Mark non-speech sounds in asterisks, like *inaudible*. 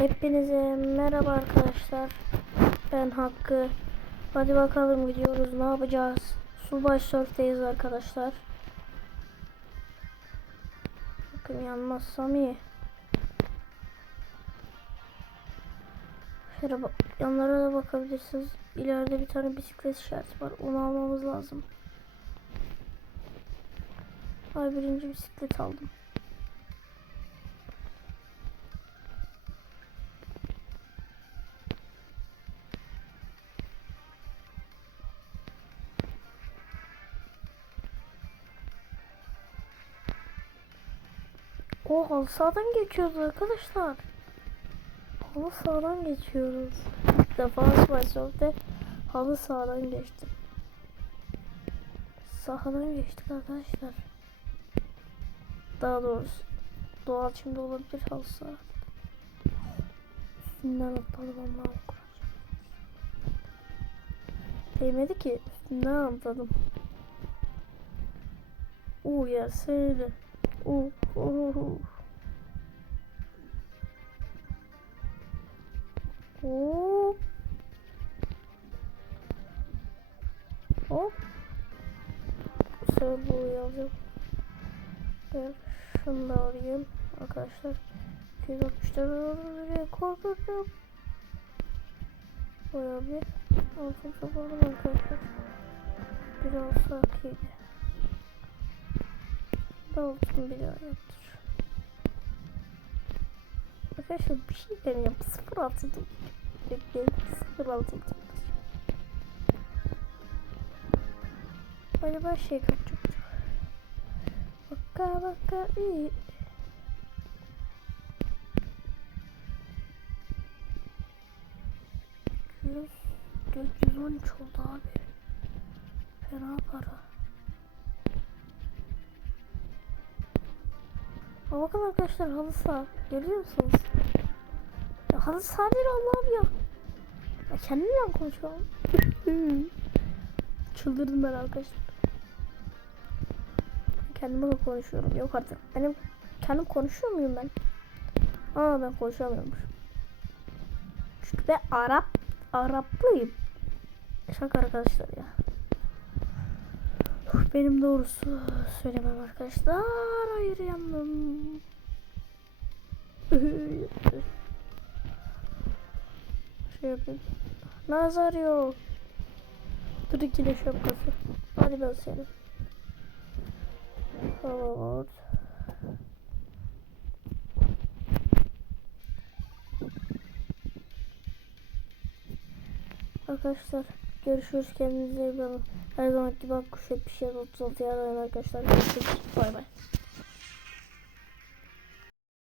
Hepinize merhaba arkadaşlar. Ben Hakkı. Hadi bakalım gidiyoruz. Ne yapacağız? Subay Surf'teyiz arkadaşlar. Bakın yanmazsam iyi. Şöyle yanlara da bakabilirsiniz. İleride bir tane bisiklet işareti var. Onu almamız lazım. Ay birinci bisiklet aldım. O halı sahadan geçiyoruz arkadaşlar. Halı sahadan geçiyoruz. İlk defa Spysoft'te halı sahadan geçtim. Sahadan geçtik arkadaşlar. Daha doğrusu doğal çimde olabilir halı saha. Üstünden atladım Allah'ım Değmedi ki üstünden atladım. Uuu ya seyri. Uuu. Uuu. Hop. Hop. Sonra bu yazacağım. Ben şunu da alayım arkadaşlar. 264 rekor kırdım. Bayağı bir altın topladım arkadaşlar. Bir alsak bir daha yaptır. Arkadaşlar bir şey deneyeceğim. 0 altı Bekleyin 0 altı Acaba şey kaçacak. Baka baka iyi. Yüz, 413 oldu abi. Fena para. Bakın arkadaşlar halı saha. Görüyor musunuz? Ya halı saha değil Allah'ım ya. Ya kendimle konuşuyorum. *laughs* Çıldırdım ben arkadaşlar. Kendime de konuşuyorum. Yok artık. Benim kendim konuşuyor muyum ben? Aa ben konuşamıyormuş. Çünkü ben Arap Araplıyım. Şaka arkadaşlar ya. Benim doğrusu söylemem arkadaşlar. Hayır yandım. şey yapayım. Nazar yok. Dur ikili şapkası. Hadi ben seni. Evet. Arkadaşlar görüşürüz kendinize iyi bakın. Her zaman gibi kuş bir şey 36 yarayın arkadaşlar. Bay bay.